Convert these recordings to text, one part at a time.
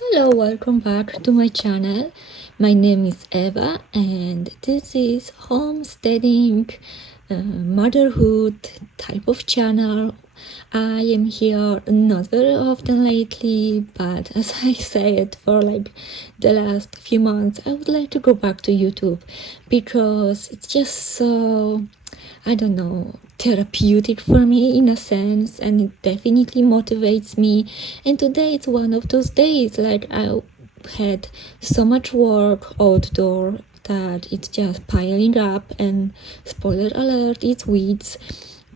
Hello, welcome back to my channel. My name is Eva and this is homesteading, motherhood type of channel. I am here not very often lately, but as I said for like the last few months, I would like to go back to YouTube because it's just so, I don't know, therapeutic for me in a sense, and it definitely motivates me. And today it's one of those days, like I had so much work outdoor that it's just piling up, and spoiler alert, it's weeds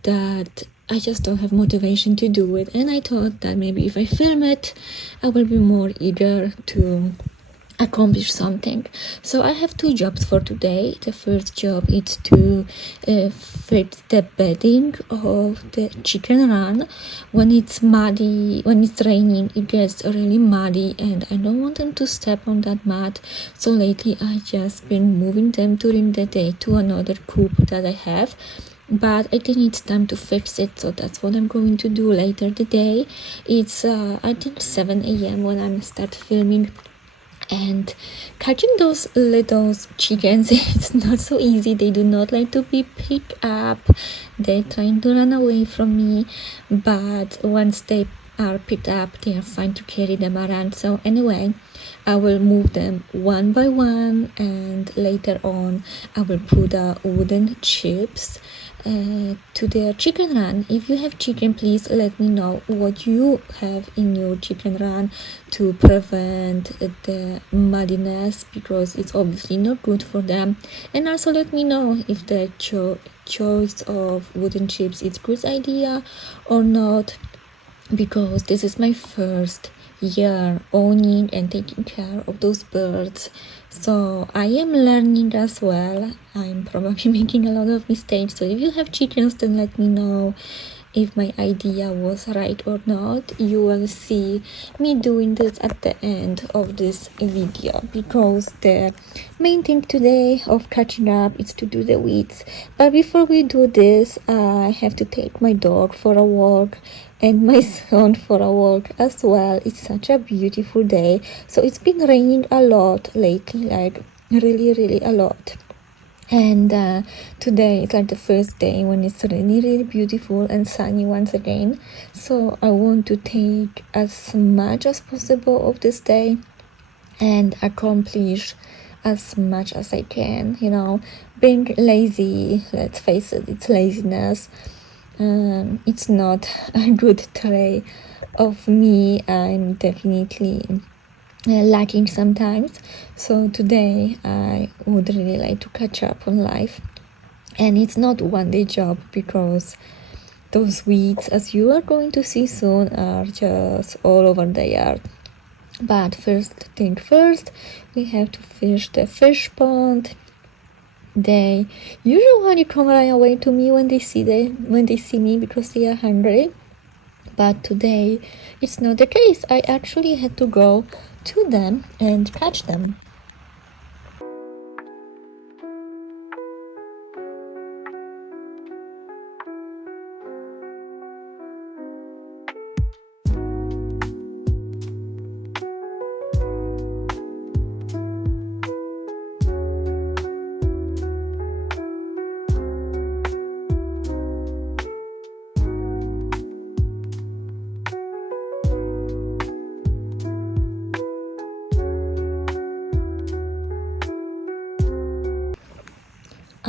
that I just don't have motivation to do it. And I thought that maybe if I film it, I will be more eager to accomplish something. So I have two jobs for today. The first job is to fix the bedding of the chicken run. When it's muddy, when it's raining, it gets really muddy and I don't want them to step on that mud. So lately I just been moving them during the day to another coop that I have, but I think it's time to fix it, so that's what I'm going to do later today. It's I think 7 a.m. when I'm start filming, and catching those little chickens it's not so easy. They do not like to be picked up. They're trying to run away from me, but once they are picked up, they are fine to carry them around. So anyway, I will move them one by one, and later on I will put wooden chips to their chicken run. If you have chicken, please let me know what you have in your chicken run to prevent the muddiness, because it's obviously not good for them. And also let me know if the choice of wooden chips is a good idea or not, because this is my first year owning and taking care of those birds, so I am learning as well. I'm probably making a lot of mistakes, so if you have chickens, then let me know if my idea was right or not. You will see me doing this at the end of this video, because the main thing today of catching up is to do the weeds. But before we do this, I have to take my dog for a walk and my son for a walk as well. It's such a beautiful day. So it's been raining a lot lately, like really a lot. And today is like the first day when it's really beautiful and sunny once again. So I want to take as much as possible of this day and accomplish as much as I can. Being lazy, let's face it, it's laziness. It's not a good trait of me. I'm definitely lacking sometimes. So today I would really like to catch up on life, and it's not one day job, because those weeds, as you are going to see soon, are just all over the yard. But first thing first, we have to fish the fish pond. They usually come right away to me when they see me, because they are hungry. But today it's not the case. I actually had to go to them and catch them.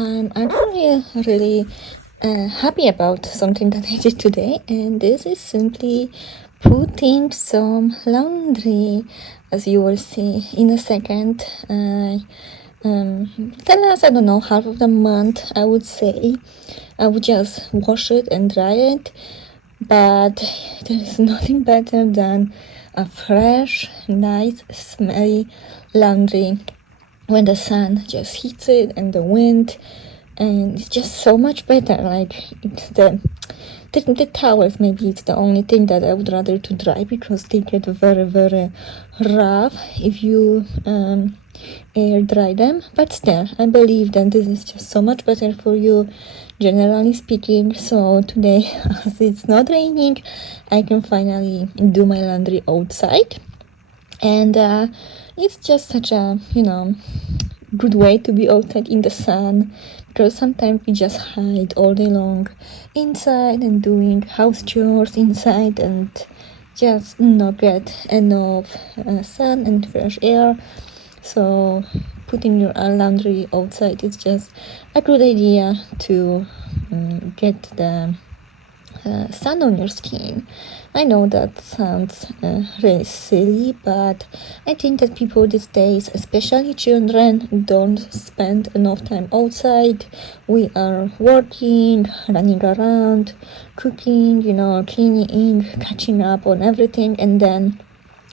I'm actually really happy about something that I did today, and this is simply putting some laundry, as you will see in a second. The last, I don't know, half of the month, I would say, I would just wash it and dry it, but there is nothing better than a fresh, nice, smelly laundry when the sun just hits it and the wind, and it's just so much better. Like, it's the towels, maybe it's the only thing that I would rather to dry, because they get very rough if you air dry them. But still, I believe that this is just so much better for you, generally speaking. So today, as it's not raining, I can finally do my laundry outside. And it's just such a good way to be outside in the sun, because sometimes we just hide all day long inside and doing house chores inside and just not get enough sun and fresh air. So putting your laundry outside is just a good idea to get the sun on your skin. I know that sounds really silly, but I think that people these days, especially children, don't spend enough time outside. We are working, running around, cooking, cleaning, catching up on everything, and then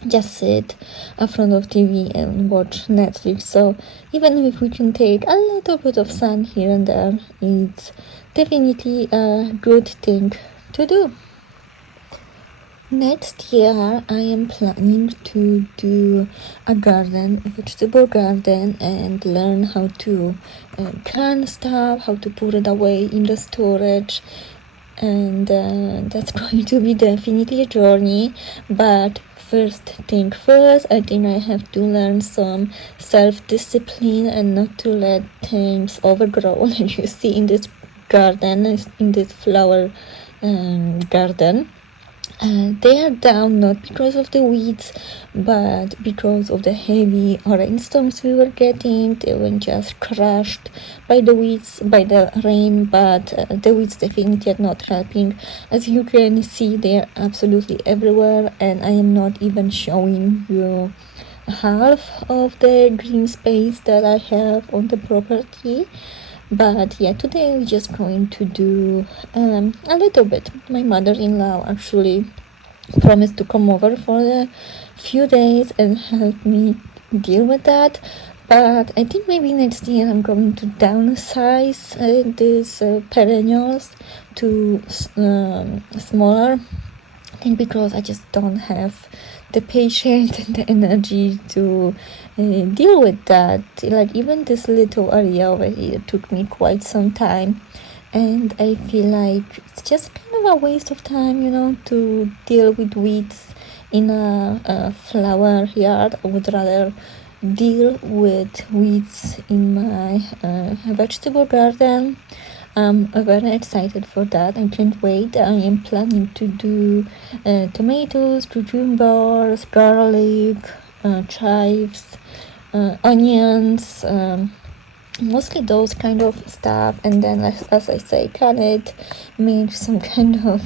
just sit in front of TV and watch Netflix. So even if we can take a little bit of sun here and there, it's definitely a good thing to do. Next year, I am planning to do a vegetable garden, and learn how to can stuff, how to put it away in the storage. And that's going to be definitely a journey. But first thing first, I think I have to learn some self-discipline and not to let things overgrow, like you see in this garden, in this flower garden. They are down not because of the weeds, but because of the heavy rainstorms we were getting. They were just crushed by the weeds, by the rain, but the weeds definitely are not helping. As you can see, they are absolutely everywhere, and I am not even showing you half of the green space that I have on the property. But yeah, today we're just going to do a little bit. My mother-in-law actually promised to come over for a few days and help me deal with that. But I think maybe next year I'm going to downsize these perennials to smaller. I think because I just don't have the patience and the energy to deal with that. Like even this little area over here took me quite some time, and I feel like it's just kind of a waste of time, to deal with weeds in a flower yard. I would rather deal with weeds in my vegetable garden. I'm very excited for that. I can't wait. I am planning to do tomatoes, cucumbers, garlic, chives, onions, mostly those kind of stuff. And then, as I say, can it make some kind of,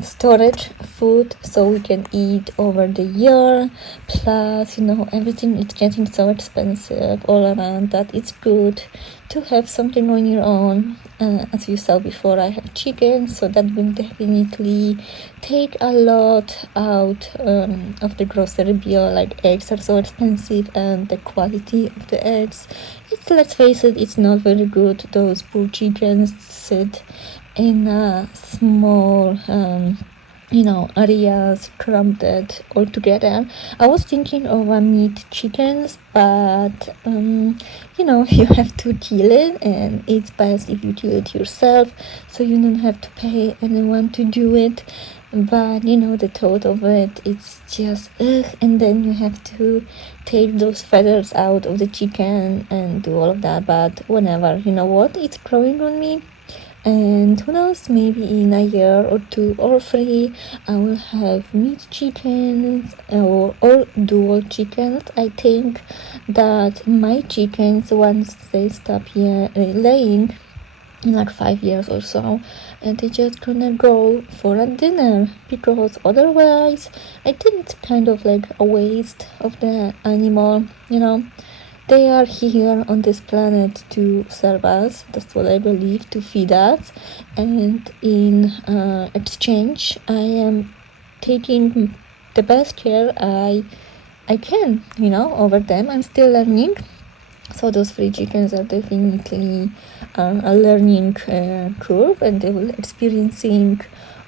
storage food so we can eat over the year. Plus, everything is getting so expensive all around that it's good to have something on your own. As you saw before, I have chickens, so that will definitely take a lot out of the grocery bill. Like eggs are so expensive, and the quality of the eggs, let's face it, it's not very good. Those poor chickens sit in a small areas cramped all together. I was thinking of a meat chickens, but you have to kill it, and it's best if you kill it yourself, so you don't have to pay anyone to do it. But the thought of it's just and then you have to take those feathers out of the chicken and do all of that. But whenever, what, it's growing on me. And who knows, maybe in a year or 2 or 3, I will have meat chickens or dual chickens. I think that my chickens, once they stop here laying, in like 5 years or so, and they just gonna go for a dinner, because otherwise I think it's kind of like a waste of the animal. They are here on this planet to serve us. That's what I believe, to feed us. And in exchange, I am taking the best care I can, over them. I'm still learning. So those 3 chickens are definitely a learning curve, and they will experiencing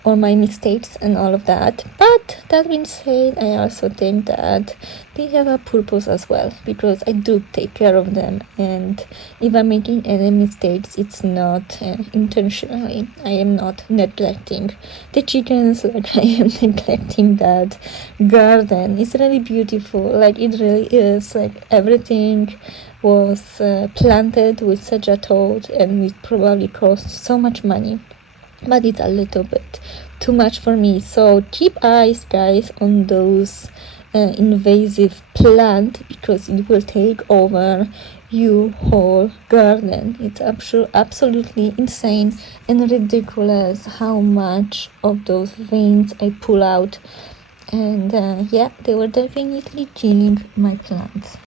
all my mistakes and all of that. But that being said, I also think that they have a purpose as well, because I do take care of them, and if I'm making any mistakes, it's not intentionally. I am not neglecting the chickens like I am neglecting that garden. It's really beautiful, like it really is, like everything was planted with such a thought, and it probably cost so much money, but it's a little bit too much for me. So keep eyes, guys, on those invasive plant, because it will take over your whole garden. It's absolutely insane and ridiculous how much of those veins I pull out, and yeah, they were definitely killing my plants.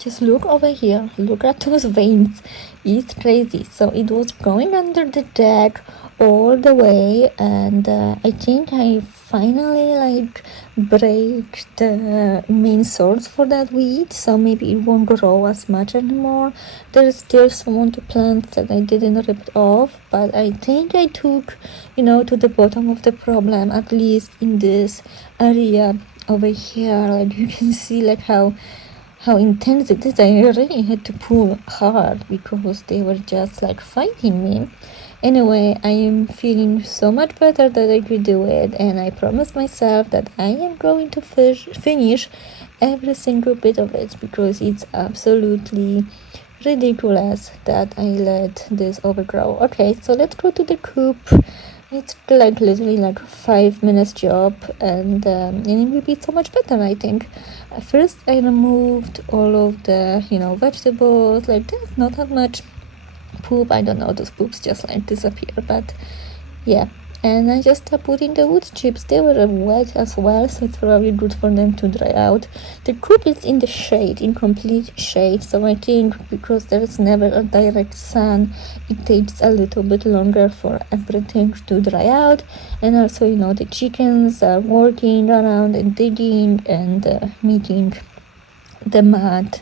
Just look over here, look at those veins. It's crazy. So it was going under the deck all the way, and I think I finally like break the main source for that weed, so maybe it won't grow as much anymore. There's still some of the plants that I didn't rip off, but I think I took, to the bottom of the problem, at least in this area over here. Like you can see like how intense it is. I really had to pull hard because they were just like fighting me. Anyway, I am feeling so much better that I could do it, and I promised myself that I am going to finish every single bit of it, because it's absolutely ridiculous that I let this overgrow. Okay, so let's go to the coop. It's like literally like a 5 minutes job, and it will be so much better, I think. First, I removed all of the vegetables. Like there's not that much poop. I don't know, those poops just like disappear, but yeah. And I just put in the wood chips. They were wet as well, so it's probably good for them to dry out. The coop is in the shade, in complete shade, so I think because there is never a direct sun, it takes a little bit longer for everything to dry out. And also, the chickens are walking around and digging and making the mud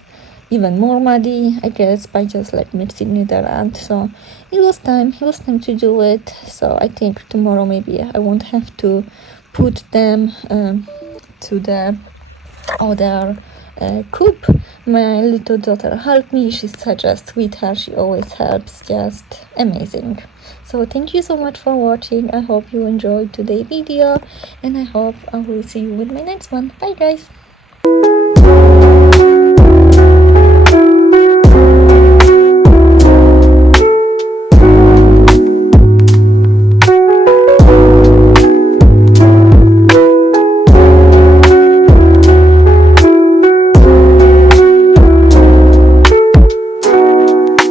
even more muddy, I guess, by just like mixing it around. So it was time to do it. So I think tomorrow maybe I won't have to put them to the other coop. My little daughter helped me. She's such a sweetheart. She always helps. Just amazing. So thank you so much for watching. I hope you enjoyed today's video, and I hope I will see you with my next one. Bye guys.